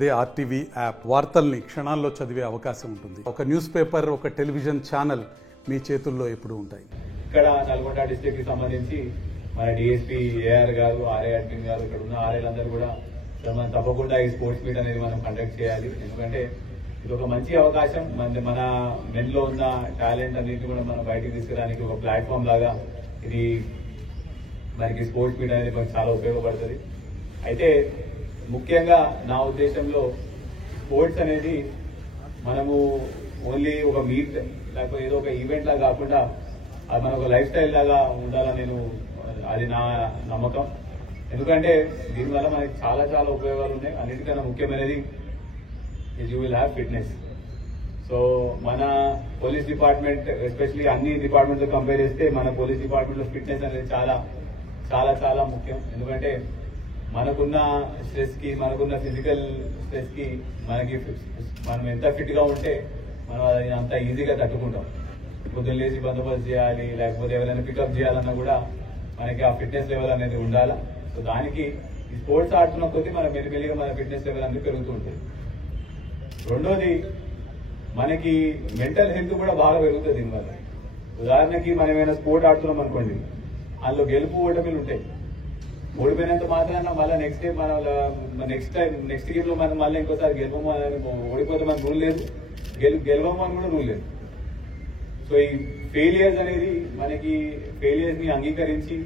అదే RTV app వార్తల్ని క్షణాల్లో చదివే అవకాశం ఉంటుంది. ఒక న్యూస్ పేపర్, ఒక టెలివిజన్ ఛానల్ మీ చేతుల్లో ఎప్పుడూ ఉంటాయి. ఇక్కడ నల్గొండ డిస్ట్రిక్ట్ కి సంబంధించి మన డిఎస్పీ ఏఆర్ గారు, ఆర్ఏ అడ్మిన్ గారు, ఇక్కడ ఉన్న ఆర్ఏలందరూ కూడా మనం తప్పకుండా ఈ స్పోర్ట్స్ మీట్ అనేది మనం కండక్ట్ చేయాలి. ఎందుకంటే ఇది ఒక మంచి అవకాశం. మన మెన్ లో ఉన్న టాలెంట్ అనేది కూడా మనం బయటకు తీసుకురావడానికి ఒక ప్లాట్ఫామ్ లాగా ఇది మనకి స్పోర్ట్స్ మీట్ అనేది మనకు చాలా ఉపయోగపడుతుంది. అయితే ముఖ్యంగా నా ఉద్దేశంలో స్పోర్ట్స్ అనేది మనము ఓన్లీ ఒక మీట్ లేకపోతే ఏదో ఒక ఈవెంట్ లాగా కాకుండా అది మన ఒక లైఫ్ స్టైల్ లాగా ఉండాలని అది నా నమ్మకం. ఎందుకంటే దీనివల్ల మనకి చాలా చాలా ఉపయోగాలు ఉన్నాయి. అన్నిటికన్నా ముఖ్యమైనది you will have fitness. So మన పోలీస్ డిపార్ట్మెంట్ ఎస్పెషలీ అన్ని డిపార్ట్మెంట్తో కంపేర్ చేస్తే మన పోలీస్ డిపార్ట్మెంట్ లో ఫిట్నెస్ అనేది చాలా చాలా చాలా ముఖ్యం. ఎందుకంటే మనకున్న స్ట్రెస్ కి, మనకున్న ఫిజికల్ స్ట్రెస్ కి మనం ఎంత ఫిట్ గా ఉంటే మనం అది అంత ఈజీగా తట్టుకుంటాం. పొద్దున్న లేచి బందోబస్తు చేయాలి, లేకపోతే ఎవరైనా పికప్ చేయాలన్నా కూడా మనకి ఆ ఫిట్నెస్ లెవెల్ అనేది ఉండాలా. సో దానికి ఈ స్పోర్ట్స్ ఆడుతున్న కొద్దీ మన మెల్లిమెల్లిగా మన ఫిట్నెస్ లెవెల్ అనేది పెరుగుతూ ఉంటుంది. రెండోది మనకి మెంటల్ హెల్త్ కూడా బాగా పెరుగుతుంది దీనివల్ల. ఉదాహరణకి మనం ఏమైనా స్పోర్ట్ ఆడుతున్నాం అనుకోండి, అందులో గెలుపు ఓటమిలు ఉంటాయి. ఓడిపోయినంత మాత్రాన మళ్ళీ నెక్స్ట్ డే నెక్స్ట్ గేమ్ లో మనం మళ్ళీ ఇంకోసారి గెలవము అని ఓడిపోతే మనకు రూల్ లేదు, గెలవము అని కూడా రూల్ లేదు. సో ఈ ఫెయిలియర్స్ అనేది మనకి ఫెయిలియర్స్ ని అంగీకరించి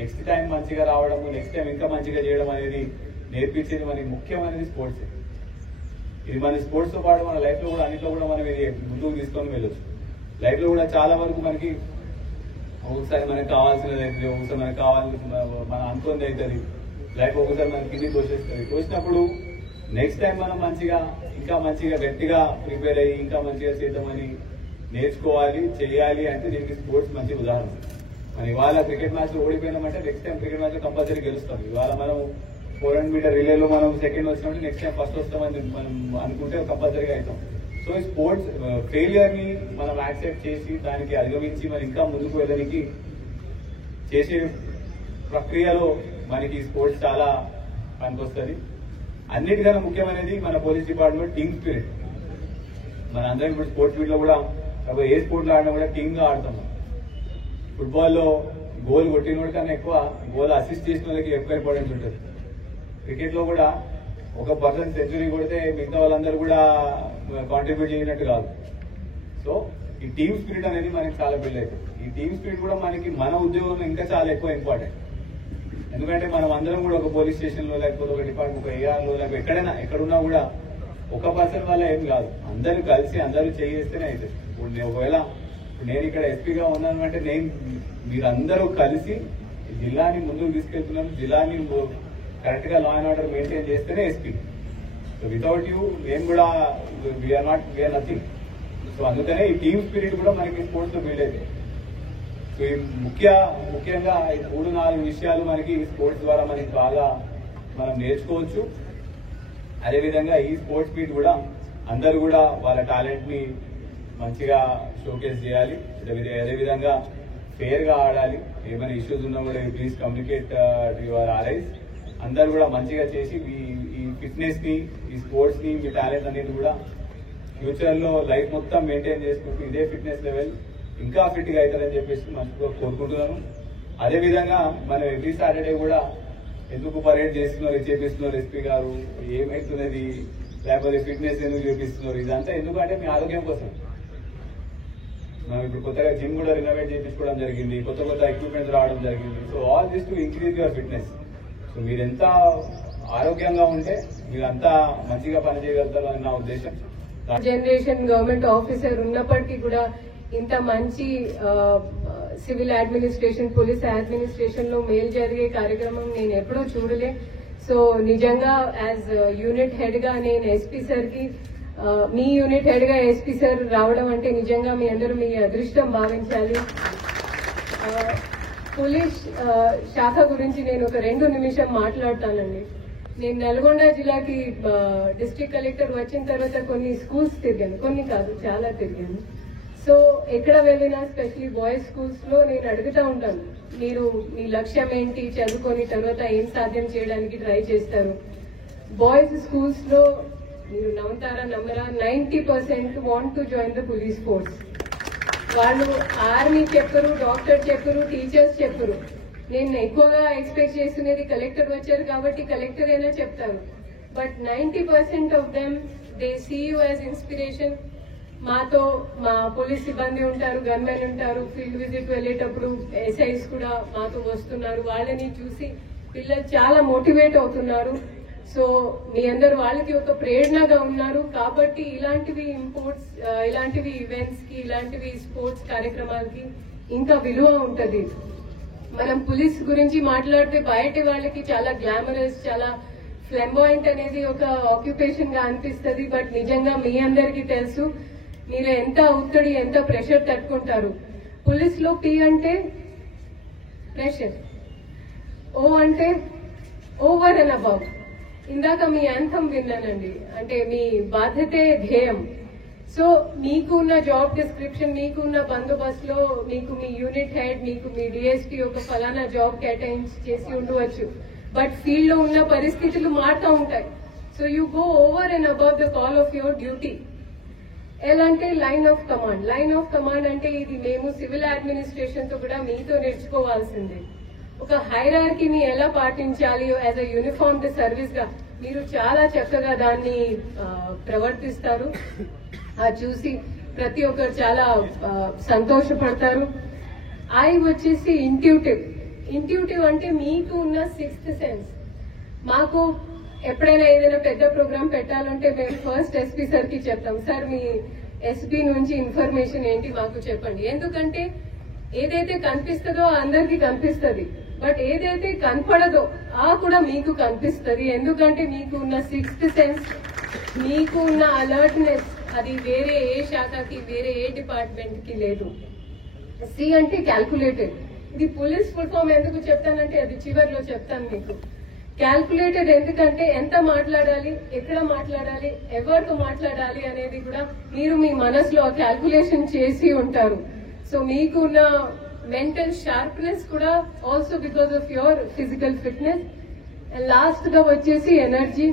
నెక్స్ట్ టైం మంచిగా రావడము, నెక్స్ట్ టైం ఇంకా మంచిగా చేయడం అనేది నేర్పించేది మనకి ముఖ్యమైనది స్పోర్ట్స్. ఇది మన స్పోర్ట్స్ తో పాటు మన లైఫ్ లో కూడా అన్నిట్లో కూడా మనం ఇది ముందుకు తీసుకొని వెళ్ళొచ్చు. లైఫ్ లో కూడా చాలా వరకు మనకి ఒకసారి మనకు కావాల్సినది అవుతుంది, ఒకసారి మనకు మనం అనుకుంది అవుతుంది. లైఫ్ ఒకసారి మనకి కింది తోసేస్తుంది. తోసినప్పుడు నెక్స్ట్ టైం మనం ఇంకా మంచిగా గట్టిగా ప్రిపేర్ అయ్యి ఇంకా మంచిగా చేద్దామని నేర్చుకోవాలి, చేయాలి. అంటే దీనికి స్పోర్ట్స్ మంచి ఉదాహరణ. మనం ఇవాళ క్రికెట్ మ్యాచ్ లో ఓడిపోయినామంటే నెక్స్ట్ టైం క్రికెట్ మ్యాచ్ లో కంపల్సరీ గెలుస్తాం. ఇవాళ మనం 400 మీటర్ రిలేలో మనం సెకండ్ వచ్చినప్పుడు నెక్స్ట్ టైం ఫస్ట్ వస్తామని మనం అనుకుంటే కంపల్సరీగా అవుతాం. సో ఈ స్పోర్ట్స్ ఫెయిలియర్ ని మనం యాక్సెప్ట్ చేసి దానికి అధిగమించి మనం ఇంకా ముందుకు వెళ్ళడానికి చేసే ప్రక్రియలో మనకి స్పోర్ట్స్ చాలా పనికొస్తుంది. అన్నిటికన్నా ముఖ్యమైనది మన పోలీస్ డిపార్ట్మెంట్ టీమ్ స్పిరిట్. మన అందరం ఇప్పుడు స్పోర్ట్స్ ఫీల్డ్ లో కూడా ఏ స్పోర్ట్ లో ఆడినా కూడా టీమ్ గా ఆడతాం. ఫుట్బాల్లో గోల్ కొట్టిన కన్నా ఎక్కువ గోల్ అసిస్ట్ చేసిన వాళ్ళకి ఎక్కువ ఇంపార్టెన్స్ ఉంటుంది. క్రికెట్ లో కూడా ఒక పర్సన్ సెంచరీ కొడితే మిగతా వాళ్ళందరూ కూడా కాంట్రిబ్యూట్ చేయనట్టు కాదు. సో ఈ టీమ్ స్పిరిట్ అనేది మనకి చాలా బిల్డ్ అవుతుంది. ఈ టీమ్ స్పిరిట్ కూడా మనకి మన ఉద్యోగంలో ఇంకా చాలా ఎక్కువ ఇంపార్టెంట్. ఎందుకంటే మనం అందరం కూడా ఒక పోలీస్ స్టేషన్ లో లేకపోతే ఒక డిపార్ట్మెంట్, ఒక ఏఆర్ లో లేకపోతే ఎక్కడున్నా కూడా ఒక పర్సన్ వల్ల ఏం కాదు, అందరూ కలిసి అందరూ చేస్తేనే అవుతుంది. ఇప్పుడు ఒకవేళ నేను ఇక్కడ ఎస్పీగా ఉన్నాను అంటే మీరందరూ కలిసి జిల్లాని ముందుకు తీసుకెళ్తున్నాను, జిల్లాని కరెక్ట్ గా లా అండ్ ఆర్డర్ మెయింటైన్ చేస్తేనే ఎస్పీ. సో వితౌట్ యూ నేను కూడా వీఆర్ నథింగ్. సో అందుకనే ఈ టీమ్ స్పిరిట్ కూడా మనకి స్పోర్ట్స్ లో బిల్డ్ అయితే. సో ఈ ముఖ్యంగా ఈ 3-4 విషయాలు మనకి స్పోర్ట్స్ ద్వారా మనకి బాగా మనం నేర్చుకోవచ్చు. అదేవిధంగా ఈ స్పోర్ట్స్ మీట్ కూడా అందరూ కూడా వాళ్ళ టాలెంట్ ని మంచిగా షోకేస్ చేయాలి. అదేవిధంగా ఫేర్ గా ఆడాలి. ఏమైనా ఇష్యూస్ ఉన్నా కూడా ప్లీజ్ కమ్యూనికేట్ టు యువర్ ఆర్ఐస్. అందరూ కూడా మంచిగా చేసి ఈ ఫిట్నెస్ ని, ఈ స్పోర్ట్స్ ని, మీ టాలెంట్ అనేది కూడా ఫ్యూచర్ లో లైఫ్ మొత్తం మెయింటైన్ చేసుకుంటూ ఇదే ఫిట్నెస్ లెవెల్ ఇంకా ఫిట్ గా అవుతారని చెప్పేసి మంచిగా కోరుకుంటున్నాను. అదేవిధంగా మనం ఎవ్రీ సాటర్డే కూడా ఎందుకు పరేడ్ చేపిస్తున్నారు ఎస్పీ గారు, ఏమైతున్నది, లేకపోతే ఫిట్నెస్ ఎందుకు చేపిస్తున్నారు, ఇదంతా ఎందుకంటే మీ ఆరోగ్యం కోసం. మనం ఇప్పుడు కొత్తగా జిమ్ కూడా రినోవేట్ చేయించుకోవడం జరిగింది, కొత్త ఎక్విప్మెంట్స్ రావడం జరిగింది. So all this to increase your fitness. So మీరెంత ఆరోగ్యంగా ఉంటే మీరంతా మంచిగా పనిచేయగలుగుతారు అని నా ఉద్దేశం. జనరేషన్ గవర్నమెంట్ ఆఫీసర్ ఉన్నప్పటికీ కూడా ఇంత మంచి సివిల్ అడ్మినిస్ట్రేషన్, పోలీస్ అడ్మినిస్ట్రేషన్ లో మేలు జరిగే కార్యక్రమం నేను ఎప్పుడూ చూడలే. సో నిజంగా యాజ్ యూనిట్ హెడ్ గా నేను ఎస్పీ సార్ కి, మీ యూనిట్ హెడ్ గా ఎస్పీ సార్ రావడం అంటే నిజంగా మీ అందరూ మీ అదృష్టం భావించాలి. పోలీస్ శాఖ గురించి నేను ఒక 2 నిమిషం మాట్లాడతానండి. నేను నల్గొండ జిల్లాకి డిస్ట్రిక్ట్ కలెక్టర్ వచ్చిన తర్వాత కొన్ని స్కూల్స్ తిరిగాను, కొన్ని కాదు చాలా తిరిగాను. సో ఎక్కడ వెళ్ళినా స్పెషల్లీ బాయ్స్ స్కూల్స్ లో నేను అడుగుతా ఉంటాను, మీరు మీ లక్ష్యం ఏంటి, చదువుకొని తర్వాత ఏం సాధ్యం చేయడానికి ట్రై చేస్తారు. బాయ్స్ స్కూల్స్ లో మీరు నమ్ముతారా నమ్మరా 90% want to join the police force. వాళ్ళు ఆర్మీ చెప్పరు, డాక్టర్ చెప్పరు, టీచర్స్ చెప్పరు. నేను ఎక్కువగా ఎక్స్పెక్ట్ చేస్తున్నది కలెక్టర్ వచ్చారు కాబట్టి కలెక్టర్ అయినా చెప్తారు. But 90% of them they see you as inspiration. మాతో మా పోలీస్ సిబ్బంది ఉంటారు, గన్మెన్ ఉంటారు, ఫీల్డ్ విజిట్ వెళ్ళేటప్పుడు ఎస్ఐస్ కూడా మాతో వస్తున్నారు. వాళ్ళని చూసి పిల్లలు చాలా మోటివేట్ అవుతున్నారు. సో మీ అందరు వాళ్ళకి ఒక ప్రేరణగా ఉన్నారు కాబట్టి ఇలాంటివి ఇలాంటివి ఈవెంట్స్ కి, ఇలాంటివి స్పోర్ట్స్ కార్యక్రమాలకి ఇంకా విలువ ఉంటది. మనం పోలీస్ గురించి మాట్లాడితే బయట వాళ్ళకి చాలా గ్లామరస్, చాలా ఫ్లెంబాయింట్ అనేది ఒక ఆక్యుపేషన్ గా అనిపిస్తుంది. బట్ నిజంగా మీ అందరికీ తెలుసు మీరు ఎంత ఒత్తిడి, ఎంత ప్రెషర్ తట్టుకుంటారు. పోలీస్ లో పి అంటే ప్రెషర్, ఓ అంటే ఓవర్ అండ్ అబౌవ్. ఇందాక మీ యాంథమ్ విన్నానండి, అంటే మీ బాధ్యతే ధ్యేయం. సో మీకు ఉన్న జాబ్ డిస్క్రిప్షన్, మీకు ఉన్న బందోబస్తులో మీకు మీ యూనిట్ హెడ్, మీకు మీ డిఎస్పీ ఒక ఫలానా జాబ్ కేటాయించి చేసి ఉండవచ్చు. బట్ ఫీల్డ్ లో ఉన్న పరిస్థితులు మారుతూ ఉంటాయి. So you go over and above the call of your duty. ఎలా అంటే line of command. Line of command అంటే ఇది మేము సివిల్ అడ్మినిస్ట్రేషన్ తో కూడా మీతో నేర్చుకోవాల్సింది. ఒక హైరార్కీని ఎలా పాటించాలి యాజ్ అ యూనిఫార్మ్డ్ సర్వీస్ గా మీరు చాలా చక్కగా దాన్ని ప్రవర్తిస్తారు. అది చూసి ప్రతి ఒక్కరు చాలా సంతోషపడతారు. ఐ వచ్చేసి ఇంట్యూటివ్ అంటే మీకు ఉన్న సిక్స్త్ సెన్స్. మాకు ఎప్పుడైనా ఏదైనా పెద్ద ప్రోగ్రామ్ పెట్టాలంటే మేము ఫస్ట్ ఎస్పీ సార్ కి చెప్తాం, సార్ మీ ఎస్పీ నుంచి ఇన్ఫర్మేషన్ ఏంటి మాకు చెప్పండి. ఎందుకంటే ఏదైతే కనిపిస్తుందో అందరికీ కనిపిస్తుంది, బట్ ఏదైతే కనపడదో ఆ కూడా మీకు కనిపిస్తుంది. ఎందుకంటే మీకు ఉన్న సిక్స్త్ సెన్స్, మీకు ఉన్న అలర్ట్నెస్ అది వేరే ఏ శాఖకి, వేరే ఏ డిపార్ట్మెంట్ కి లేదు. సి అంటే క్యాల్కులేటెడ్. ఇది పోలీస్ ఫుల్ ఫామ్ ఎందుకు చెప్తానంటే అది చివరిలో చెప్తాను మీకు. క్యాల్కులేటెడ్ ఎందుకంటే ఎంత మాట్లాడాలి, ఎక్కడ మాట్లాడాలి, ఎవరితో మాట్లాడాలి అనేది కూడా మీరు మీ మనసులో క్యాల్కులేషన్ చేసి ఉంటారు. సో మీకు ఉన్న మెంటల్ షార్ప్నెస్ కూడా also because of your physical fitness. And last గా వచ్చేసి ఎనర్జీ.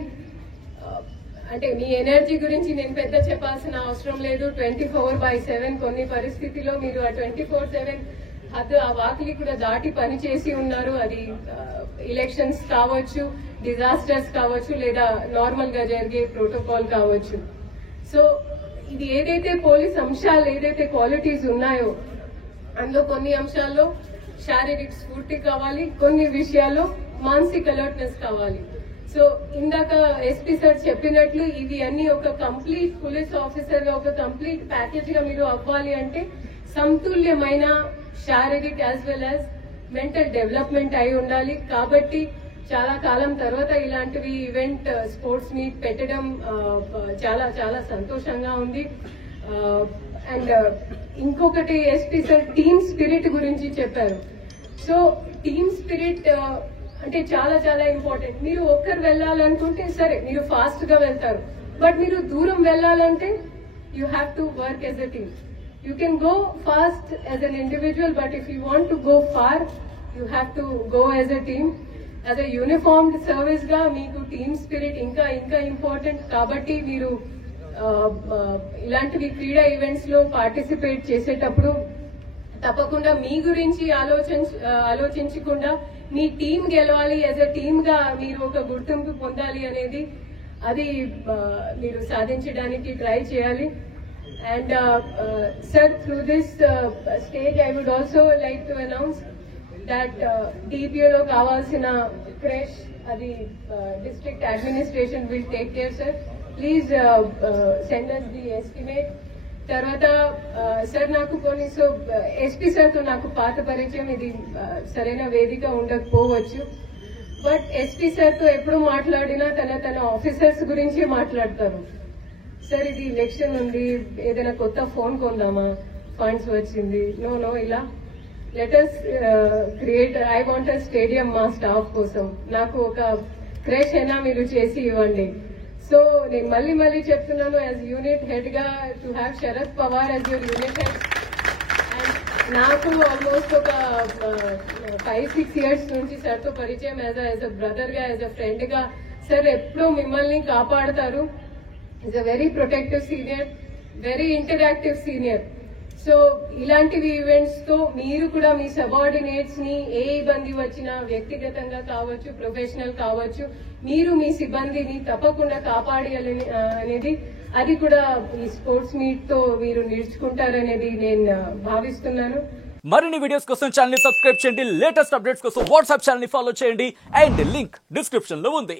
అంటే మీ ఎనర్జీ గురించి నేను పెద్ద చెప్పాల్సిన అవసరం లేదు. 24/7 కొన్ని పరిస్థితిలో మీరు ఆ 24/7 ఆ వాకిలి కూడా దాటి పని చేసి ఉన్నారు. అది ఎలక్షన్స్ కావచ్చు, డిజాస్టర్స్ కావచ్చు, లేదా నార్మల్ గా జరిగే ప్రోటోకాల్ కావచ్చు. సో ఇది ఏదైతే పోలీస్ అంశాలు, ఏదైతే క్వాలిటీస్ ఉన్నాయో అందులో కొన్ని అంశాల్లో శారీరక స్ఫూర్తి కావాలి, కొన్ని విషయాల్లో మానసిక అలర్ట్నెస్ కావాలి. సో ఇందాక ఎస్పీ సార్ చెప్పినట్లు ఇవి అన్ని ఒక కంప్లీట్ పోలీస్ ఆఫీసర్ గా ఒక కంప్లీట్ ప్యాకేజ్ గా మీరు అవ్వాలి అంటే సమతుల్యమైన శారీరక as well as mental development అయి ఉండాలి. కాబట్టి చాలా కాలం తర్వాత ఇలాంటివి ఈవెంట్ స్పోర్ట్స్ మీట్ పెట్టడం చాలా చాలా సంతోషంగా ఉంది. అండ్ ఇంకొకటి ఎస్పీ సార్ టీమ్ స్పిరిట్ గురించి చెప్పారు. సో టీమ్ స్పిరిట్ అంటే చాలా చాలా ఇంపార్టెంట్. మీరు ఒక్కరు వెళ్ళాలనుకుంటే సరే మీరు ఫాస్ట్ గా వెళ్తారు, బట్ మీరు దూరం వెళ్ళాలంటే you have to work as a team. You can go fast as an individual, but if you want to go far you have to go as a team. As a uniformed service గా మీకు team spirit ఇంకా ఇంకా important. కాబట్టి మీరు ఇలాంటివి క్రీడా events లో participate చేసేటప్పుడు తప్పకుండా మీ గురించి ఆలోచించకుండా మీ టీం గెలవాలి, యాజ్ అ టీమ్ గా మీరు ఒక గుర్తింపు పొందాలి అనేది అది మీరు సాధించడానికి ట్రై చేయాలి. And sir through this stage I would also like to announce that డిపిఓలో కావాల్సిన క్రెష్ అది district administration will take care. Sir please send us the estimate. తర్వాత సార్ నాకు కొన్ని ఎస్పీ సార్ తో నాకు పాత పరిచయం, ఇది సరైన వేదిక ఉండకపోవచ్చు, బట్ ఎస్పీ సార్ తో ఎప్పుడు మాట్లాడినా తన ఆఫీసర్స్ గురించి మాట్లాడతారు. సార్ ఇది ఎలక్షన్ ఉంది, ఏదైనా కొత్త ఫోన్ కొందామా, ఫండ్స్ వచ్చింది, నో ఇలా letters create, I want stadium మా స్టాఫ్ కోసం, నాకు ఒక క్రష్ అయినా మీరు చేసి ఇవ్వండి. సో నేను మళ్ళీ చెప్తున్నాను, యాజ్ యూనిట్ హెడ్ గా to have Sharad Pawar as your unit head. And నాకు ఆల్మోస్ట్ ఒక 5-6 years నుంచి సార్ తో పరిచయం, యాజ్ అ బ్రదర్ గా, యాజ్ అ ఫ్రెండ్ గా సార్ ఎప్పుడూ మిమ్మల్ని కాపాడతారు. Is a very protective senior, very interactive senior. So ఇలాంటివి ఈవెంట్స్ తో మీరు కూడా మీ సబార్డినేట్స్ ని ఏ ఇబ్బంది వచ్చినా వ్యక్తిగతంగా కావచ్చు, ప్రొఫెషనల్ కావచ్చు, మీరు మీ సిబ్బందిని తప్పకుండా కాపాడాలని అనేది అది కూడా ఈ స్పోర్ట్స్ మీట్ తో మీరు నేర్చుకుంటారనేది నేను భావిస్తున్నాను. మరిన్ని వీడియోస్ కోసం ఛానల్ ని సబ్స్క్రైబ్ చేయండి, లేటెస్ట్ అప్డేట్స్ కోసం వాట్సాప్ ఛానల్ ని ఫాలో చేయండి అండ్ లింక్ డిస్క్రిప్షన్ లో ఉంది.